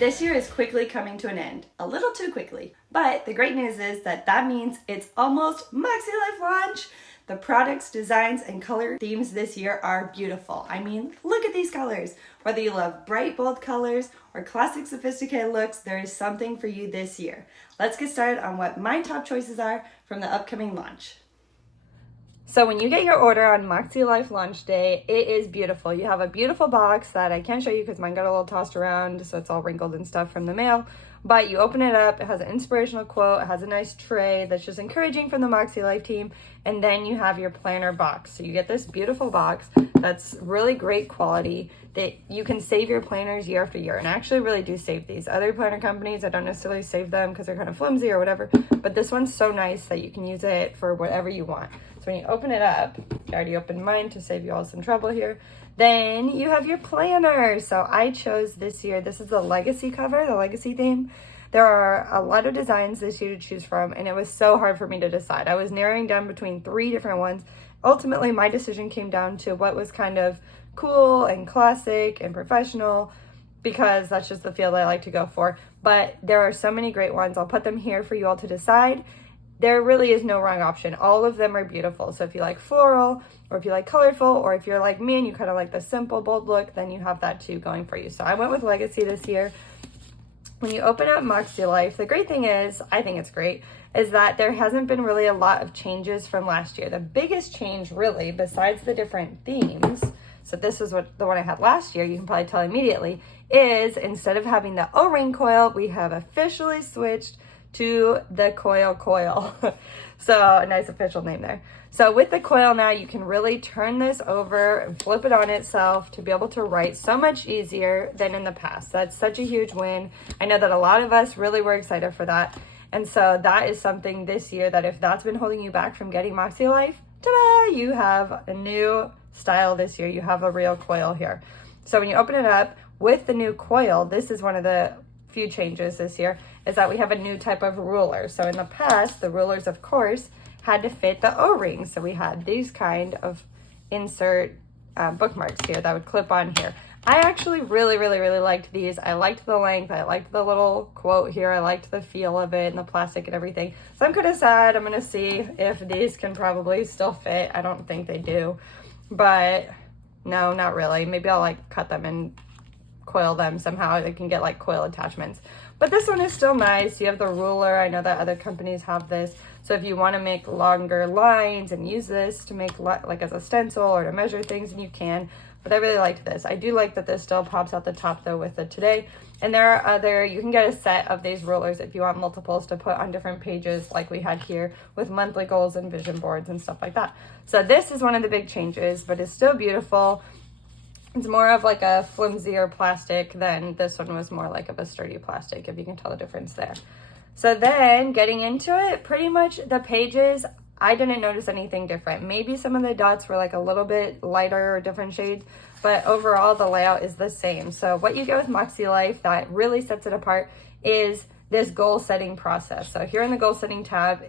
This year is quickly coming to an end, a little too quickly. But the great news is that means it's almost MakseLife launch. The products, designs, and color themes this year are beautiful. I mean, look at these colors. Whether you love bright, bold colors or classic, sophisticated looks, there is something for you this year. Let's get started on what my top choices are from the upcoming launch. So when you get your order on MakseLife launch day, it is beautiful. You have a beautiful box that I can't show you because mine got a little tossed around, so it's all wrinkled and stuff from the mail. But you open it up, it has an inspirational quote, it has a nice tray that's just encouraging from the MakseLife team, and then you have your planner box. So you get this beautiful box that's really great quality that you can save your planners year after year, and I actually really do save these. Other planner companies, I don't necessarily save them because they're kind of flimsy or whatever, but this one's so nice that you can use it for whatever you want. So when you open it up, I already opened mine to save you all some trouble here, then you have your planner. So I chose this year, this is the legacy cover, the legacy theme. There are a lot of designs this year to choose from, and it was so hard for me to decide. I was narrowing down between 3 different ones. Ultimately, my decision came down to what was kind of cool and classic and professional, because that's just the feel that I like to go for. But there are so many great ones. I'll put them here for you all to decide. There really is no wrong option. All of them are beautiful. So if you like floral, or if you like colorful, or if you're like me and you kind of like the simple, bold look, then you have that too going for you. So I went with Legacy this year. When you open up MakseLife, the great thing is, I think it's great, is that there hasn't been really a lot of changes from last year. The biggest change really, besides the different themes, so this is what the one I had last year, you can probably tell immediately, is instead of having the O-ring coil, we have officially switched to the coil. So a nice official name there. So with the coil now, you can really turn this over and flip it on itself to be able to write so much easier than in the past. That's such a huge win. I know that a lot of us really were excited for that. And so that is something this year that if that's been holding you back from getting MakseLife, ta-da, you have a new style this year. You have a real coil here. So when you open it up with the new coil, this is one of the few changes this year, is that we have a new type of ruler. So in the past, the rulers, of course, had to fit the O-rings. So we had these kind of insert bookmarks here that would clip on here. I actually really liked these. I liked the length. I liked the little quote here. I liked the feel of it and the plastic and everything. So I'm kind of sad. I'm going to see if these can probably still fit. I don't think they do, but no, not really. Maybe I'll like cut them and coil them somehow. They can get like coil attachments, but this one is still nice. You have the ruler. I know that other companies have this, so if you want to make longer lines and use this to make like as a stencil or to measure things, and you can. But I really liked this. I do like that this still pops out the top though with it today. And there are other, you can get a set of these rulers if you want multiples to put on different pages like we had here with monthly goals and vision boards and stuff like that. So this is one of the big changes, but it's still beautiful. It's more of like a flimsier plastic than this one was more like of a sturdy plastic, if you can tell the difference there. So then getting into it, pretty much the pages, I didn't notice anything different. Maybe some of the dots were like a little bit lighter or different shades, but overall the layout is the same. So what you get with MakseLife that really sets it apart is this goal setting process. So here in the goal setting tab,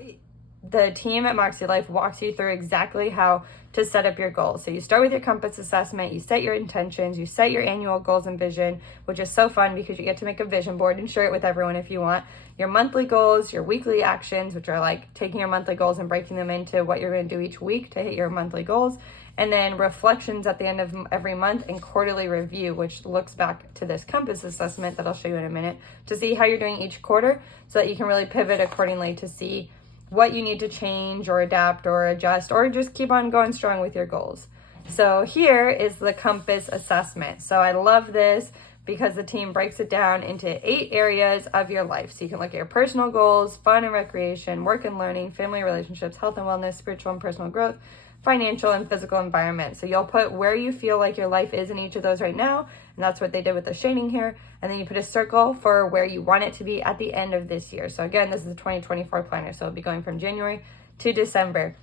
the team at MakseLife walks you through exactly how to set up your goals. So you start with your compass assessment, you set your intentions, you set your annual goals and vision, which is so fun because you get to make a vision board and share it with everyone if you want. Your monthly goals, your weekly actions, which are like taking your monthly goals and breaking them into what you're going to do each week to hit your monthly goals. And then reflections at the end of every month, and quarterly review, which looks back to this compass assessment that I'll show you in a minute to see how you're doing each quarter so that you can really pivot accordingly to see what you need to change or adapt or adjust or just keep on going strong with your goals. So here is the compass assessment. So I love this because the team breaks it down into 8 areas of your life. So you can look at your personal goals, fun and recreation, work and learning, family relationships, health and wellness, spiritual and personal growth, financial and physical environment. So you'll put where you feel like your life is in each of those right now, and that's what they did with the shading here. And then you put a circle for where you want it to be at the end of this year. So again, this is the 2024 planner, so it'll be going from January to December.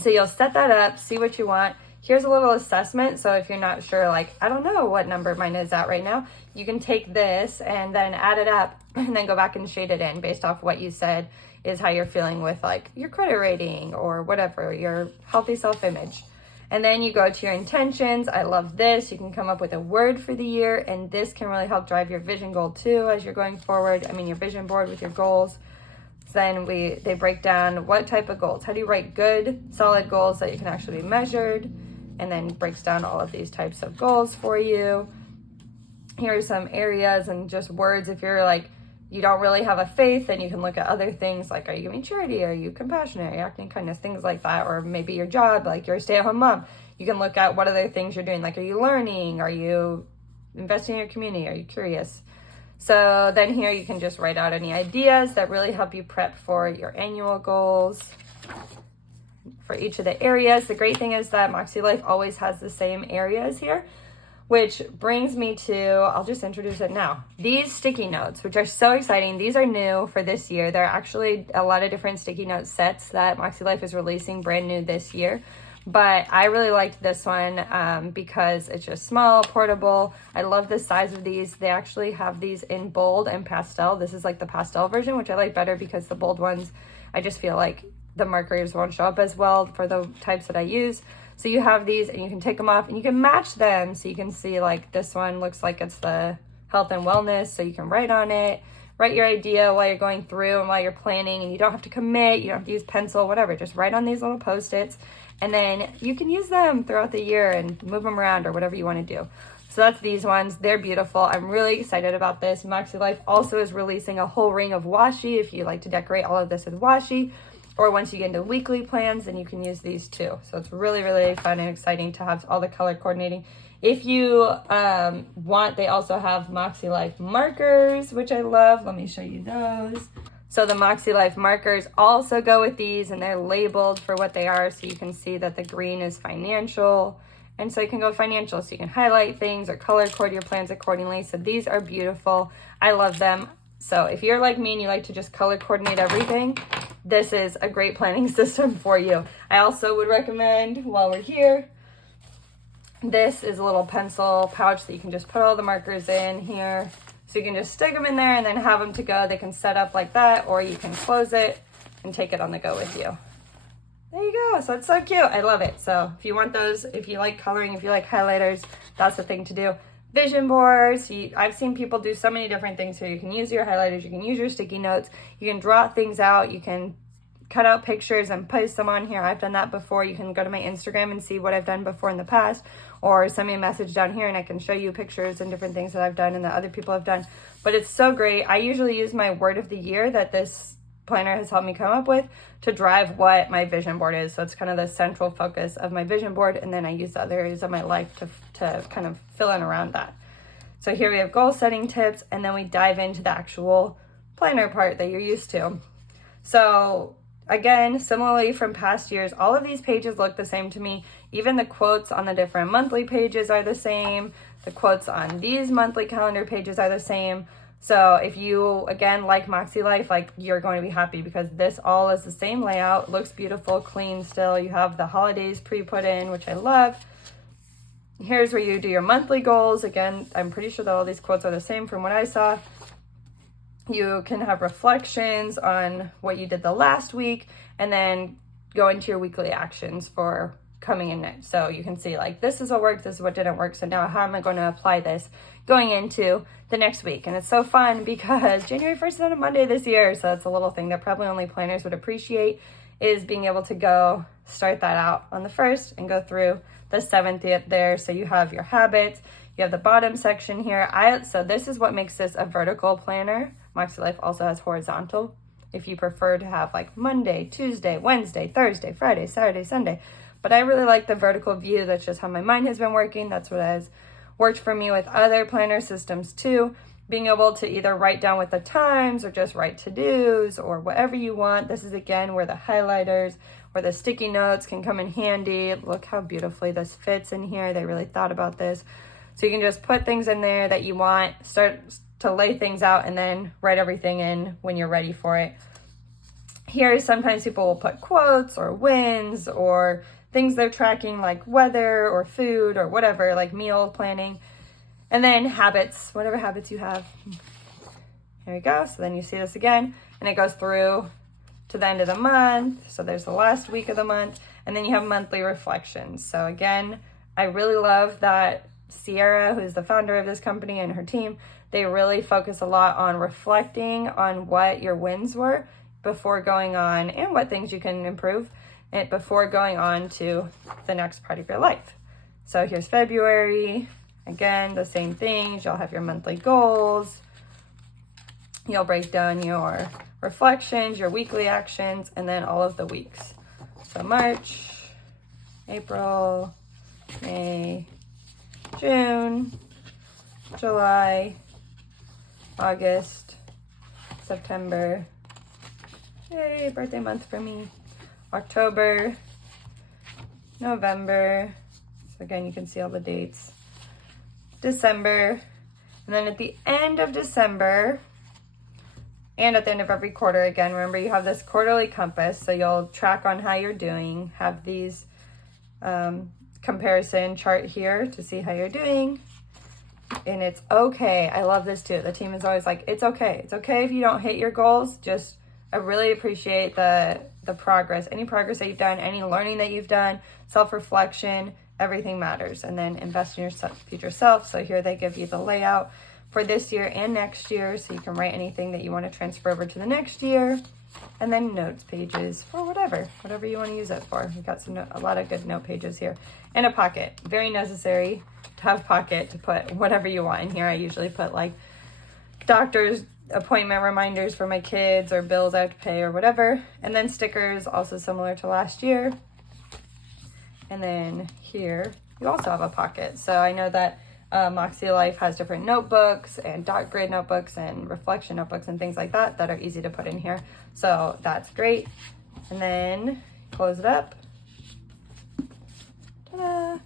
So you'll set that up, see what you want. Here's a little assessment. So if you're not sure, like, I don't know what number mine is at right now, you can take this and then add it up and then go back and shade it in based off what you said is how you're feeling with like your credit rating or whatever, your healthy self-image. And then you go to your intentions. I love this. You can come up with a word for the year, and this can really help drive your vision goal too as you're going forward. I mean, your vision board with your goals. So then they break down what type of goals. How do you write good, solid goals that you can actually be measured? And then breaks down all of these types of goals for you. Here are some areas and just words. If you're like, you don't really have a faith, then you can look at other things like, are you giving charity? Are you compassionate? Are you acting kindness? Things like that. Or maybe your job, like you're a stay-at-home mom. You can look at what other things you're doing. Like, are you learning? Are you investing in your community? Are you curious? So then here you can just write out any ideas that really help you prep for your annual goals for each of the areas. The great thing is that MakseLife always has the same areas here, which brings me to, I'll just introduce it now. These sticky notes, which are so exciting. These are new for this year. There are actually a lot of different sticky note sets that MakseLife is releasing brand new this year. But I really liked this one because it's just small, portable. I love the size of these. They actually have these in bold and pastel. This is like the pastel version, which I like better because the bold ones, I just feel like the markers won't show up as well for the types that I use. So you have these and you can take them off and you can match them. So you can see like this one looks like it's the health and wellness. So you can write on it, write your idea while you're going through and while you're planning, and you don't have to commit, you don't have to use pencil, whatever. Just write on these little Post-its and then you can use them throughout the year and move them around or whatever you want to do. So that's these ones. They're beautiful. I'm really excited about this. MakseLife also is releasing a whole ring of washi if you like to decorate all of this with washi. Or once you get into weekly plans, then you can use these too. So it's really, really fun and exciting to have all the color coordinating. If you want, they also have MakseLife markers, which I love. Let me show you those. So the MakseLife markers also go with these, and they're labeled for what they are. So you can see that the green is financial. And so you can go financial. So you can highlight things or color code your plans accordingly. So these are beautiful. I love them. So if you're like me and you like to just color coordinate everything, this is a great planning system for you. I also would recommend, while we're here, this is a little pencil pouch that you can just put all the markers in here. So you can just stick them in there and then have them to go. They can set up like that, or you can close it and take it on the go with you. There you go. So it's so cute. I love it. So if you want those, if you like coloring, if you like highlighters, that's the thing to do. Vision boards. I've seen people do so many different things here. You can use your highlighters, you can use your sticky notes, you can draw things out, you can cut out pictures and post them on here. I've done that before. You can go to my Instagram and see what I've done before in the past, or send me a message down here and I can show you pictures and different things that I've done and that other people have done. But it's so great. I usually use my word of the year that this planner has helped me come up with to drive what my vision board is. So it's kind of the central focus of my vision board, and then I use the other areas of my life to kind of fill in around that. So here we have goal setting tips, and then we dive into the actual planner part that you're used to. So again, similarly from past years, all of these pages look the same to me. Even the quotes on the different monthly pages are the same. The quotes on these monthly calendar pages are the same. So if you, again, like MakseLife, like, you're going to be happy because this all is the same layout. Looks beautiful, clean still. You have the holidays pre-put in, which I love. Here's where you do your monthly goals. Again, I'm pretty sure that all these quotes are the same from what I saw. You can have reflections on what you did the last week, and then go into your weekly actions for coming in next. So you can see like, this is what worked, this is what didn't work. So now how am I going to apply this going into the next week? And it's so fun because January 1st is on a Monday this year. So that's a little thing that probably only planners would appreciate, is being able to go start that out on the 1st and go through the 7th there. So you have your habits, you have the bottom section here. So this is what makes this a vertical planner. MakseLife also has horizontal if you prefer to have like Monday, Tuesday, Wednesday, Thursday, Friday, Saturday, Sunday. But I really like the vertical view. That's just how my mind has been working. That's what has worked for me with other planner systems too. Being able to either write down with the times or just write to-dos or whatever you want. This is again where the highlighters or the sticky notes can come in handy. Look how beautifully this fits in here. They really thought about this. So you can just put things in there that you want, start to lay things out, and then write everything in when you're ready for it. Here, sometimes people will put quotes or wins or things they're tracking like weather or food or whatever, like meal planning. And then habits, whatever habits you have. Here we go. So then you see this again, and it goes through to the end of the month. So there's the last week of the month. And then you have monthly reflections. So again, I really love that Sierra, who's the founder of this company, and her team, they really focus a lot on reflecting on what your wins were before going on and what things you can improve it before going on to the next part of your life. So here's February. Again, the same things. You'll have your monthly goals. You'll break down your reflections, your weekly actions, and then all of the weeks. So March, April, May, June, July, August, September, yay, birthday month for me, October, November, so again, you can see all the dates, December, and then at the end of December, and at the end of every quarter, again, remember you have this quarterly compass, so you'll track on how you're doing, have these comparison chart here to see how you're doing. And it's okay. I love this too. The team is always like, it's okay. It's okay if you don't hit your goals. Just, I really appreciate the progress. Any progress that you've done, any learning that you've done, self-reflection, everything matters. And then invest in your future self. So here they give you the layout for this year and next year. So you can write anything that you want to transfer over to the next year. And then notes pages for whatever you want to use it for. We've got a lot of good note pages here. And a pocket. Very necessary to have a pocket to put whatever you want in here. I usually put like doctor's appointment reminders for my kids or bills I have to pay or whatever. And then stickers, also similar to last year. And then here, you also have a pocket. So I know that MakseLife has different notebooks and dot grid notebooks and reflection notebooks and things like that that are easy to put in here. So that's great. And then close it up. Ta-da!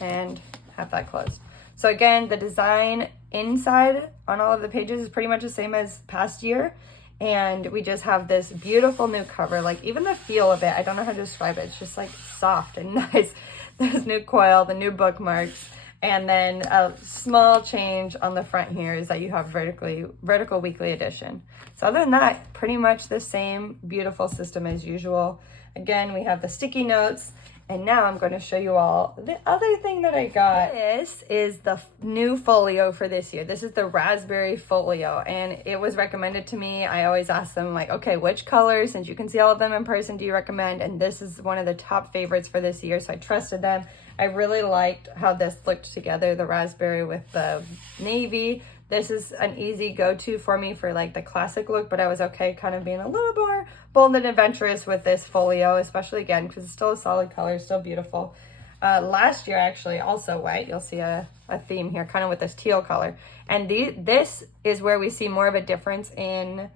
And have that closed. So again, the design inside on all of the pages is pretty much the same as past year. And we just have this beautiful new cover. Like even the feel of it, I don't know how to describe it. It's just like soft and nice. There's new coil, the new bookmarks. And then a small change on the front here is that you have vertical weekly edition. So other than that, pretty much the same beautiful system as usual. Again, we have the sticky notes. And now I'm going to show you all the other thing that I got. This is the new folio for this year. This is the raspberry folio, and it was recommended to me. I always ask them like, okay, which colors, since you can see all of them in person, do you recommend? And this is one of the top favorites for this year, so I trusted them. I really liked how this looked together, the raspberry with the navy. This is an easy go-to for me for like the classic look, but I was okay kind of being a little more bold and adventurous with this folio, especially again, because it's still a solid color, still beautiful. Last year, actually, also white. You'll see a theme here, kind of with this teal color. And this is where we see more of a difference in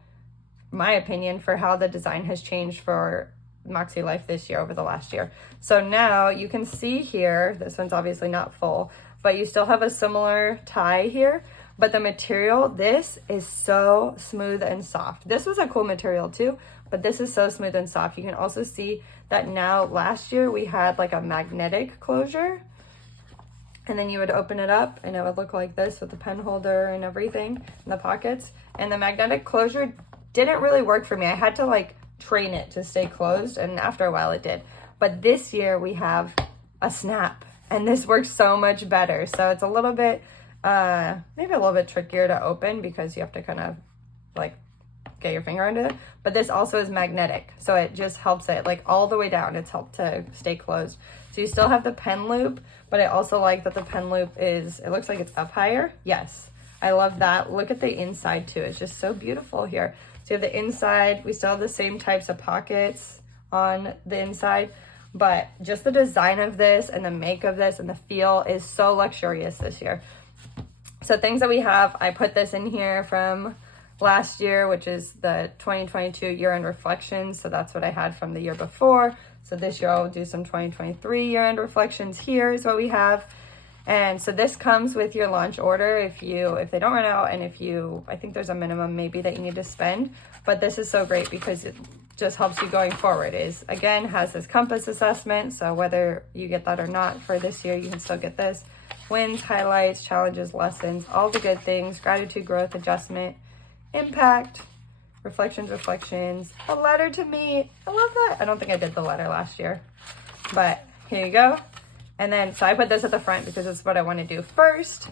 my opinion for how the design has changed for MakseLife this year over the last year. So now you can see here, this one's obviously not full, but you still have a similar tie here. But the material, this is so smooth and soft. This was a cool material too, but this is so smooth and soft. You can also see that now last year we had like a magnetic closure, and then you would open it up and it would look like this with the pen holder and everything in the pockets. And the magnetic closure didn't really work for me. I had to like train it to stay closed, and after a while it did. But this year we have a snap, and this works so much better. So it's a little bit maybe a little bit trickier to open because you have to kind of like get your finger under it, but this also is magnetic, so it just helps it like all the way down. It's helped to stay closed. So you still have the pen loop, but I also like that the pen loop is, it looks like it's up higher. Yes, I love that. Look at the inside too. It's just so beautiful here. So you have the inside, we still have the same types of pockets on the inside, but just the design of this and the make of this and the feel is so luxurious this year. So things that we have, I put this in here from last year, which is the 2022 year-end reflections. So that's what I had from the year before. So this year I'll do some 2023 year-end reflections. Here is what we have. And so this comes with your launch order if they don't run out, and I think there's a minimum maybe that you need to spend. But this is so great because it just helps you going forward. Is again, has this compass assessment. So whether you get that or not for this year, you can still get this. Wins, highlights, challenges, lessons, all the good things, gratitude, growth, adjustment, impact, reflections, a letter to me. I love that. I don't think I did the letter last year. But here you go. And then, so I put this at the front because it's what I want to do first.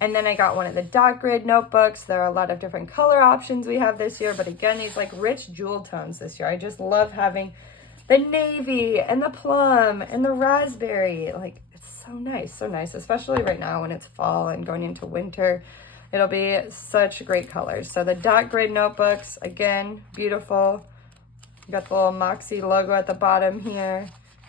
And then I got one of the dot grid notebooks. There are a lot of different color options we have this year, but again, these like rich jewel tones this year. I just love having the navy and the plum and the raspberry. Like, it's so nice, especially right now when it's fall and going into winter. It'll be such great colors. So the dot grid notebooks, again, beautiful. You got the little Moxie logo at the bottom here.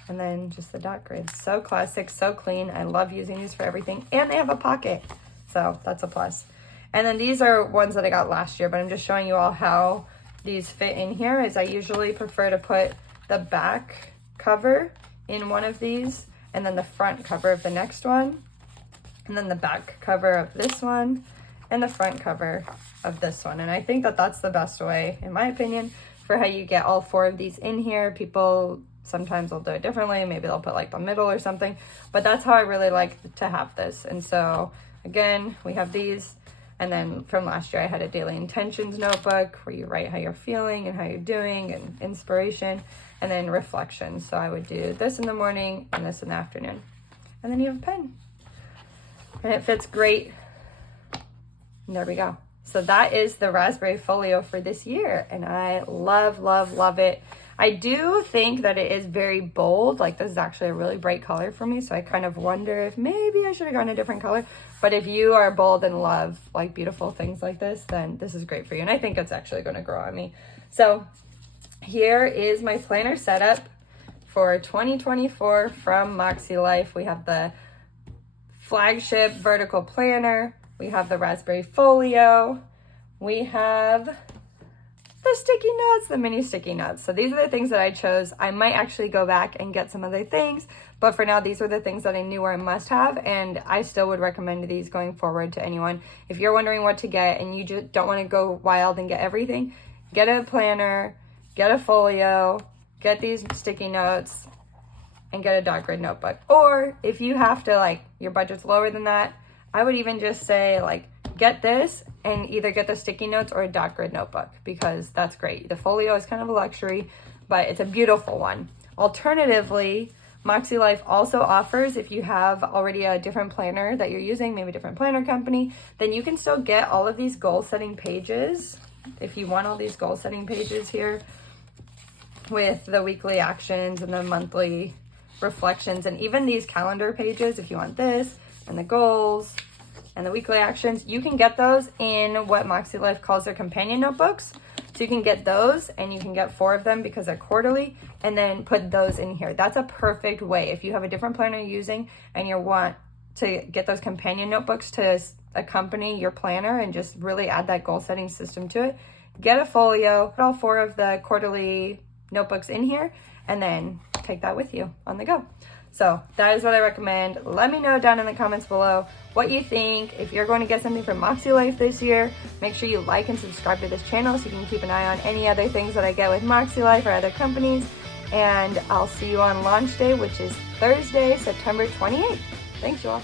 And then just the dot grid. So classic, so clean. I love using these for everything. And they have a pocket. So that's a plus. And then these are ones that I got last year, but I'm just showing you all how these fit in here. Is I usually prefer to put the back cover in one of these, and then the front cover of the next one, and then the back cover of this one, and the front cover of this one. And I think that that's the best way, in my opinion, for how you get all 4 of these in here. People sometimes will do it differently. Maybe they'll put like the middle or something, but that's how I really like to have this. And so again, we have these. And then from last year, I had a daily intentions notebook where you write how you're feeling and how you're doing and inspiration, and then reflection. So I would do this in the morning and this in the afternoon. And then you have a pen. And it fits great. And there we go. So that is the raspberry folio for this year. And I love, love, love it. I do think that it is very bold. Like, this is actually a really bright color for me. So I kind of wonder if maybe I should have gone a different color. But if you are bold and love like beautiful things like this, then this is great for you. And I think it's actually going to grow on me. So here is my planner setup for 2024 from MakseLife. We have the flagship vertical planner. We have the raspberry folio. We have the sticky notes, the mini sticky notes. So these are the things that I chose. I might actually go back and get some other things, but for now, these are the things that I knew were a must have, and I still would recommend these going forward to anyone. If you're wondering what to get and you just don't want to go wild and get everything, get a planner, get a folio, get these sticky notes, and get a dot grid notebook. Or if you have to, like, your budget's lower than that, I would even just say, like, get this and either get the sticky notes or a dot grid notebook, because that's great. The folio is kind of a luxury, but it's a beautiful one. Alternatively, MakseLife also offers, if you have already a different planner that you're using, maybe a different planner company, then you can still get all of these goal setting pages. If you want all these goal setting pages here with the weekly actions and the monthly reflections, and even these calendar pages, if you want this and the goals and the weekly actions, you can get those in what MakseLife calls their companion notebooks. So you can get those, and you can get 4 of them because they're quarterly, and then put those in here. That's a perfect way. If you have a different planner you're using and you want to get those companion notebooks to accompany your planner and just really add that goal setting system to it, get a folio, put all 4 of the quarterly notebooks in here, and then take that with you on the go. So that is what I recommend. Let me know down in the comments below what you think. If you're going to get something from MakseLife this year, make sure you like and subscribe to this channel so you can keep an eye on any other things that I get with MakseLife or other companies. And I'll see you on launch day, which is Thursday, September 28th. Thanks, you all.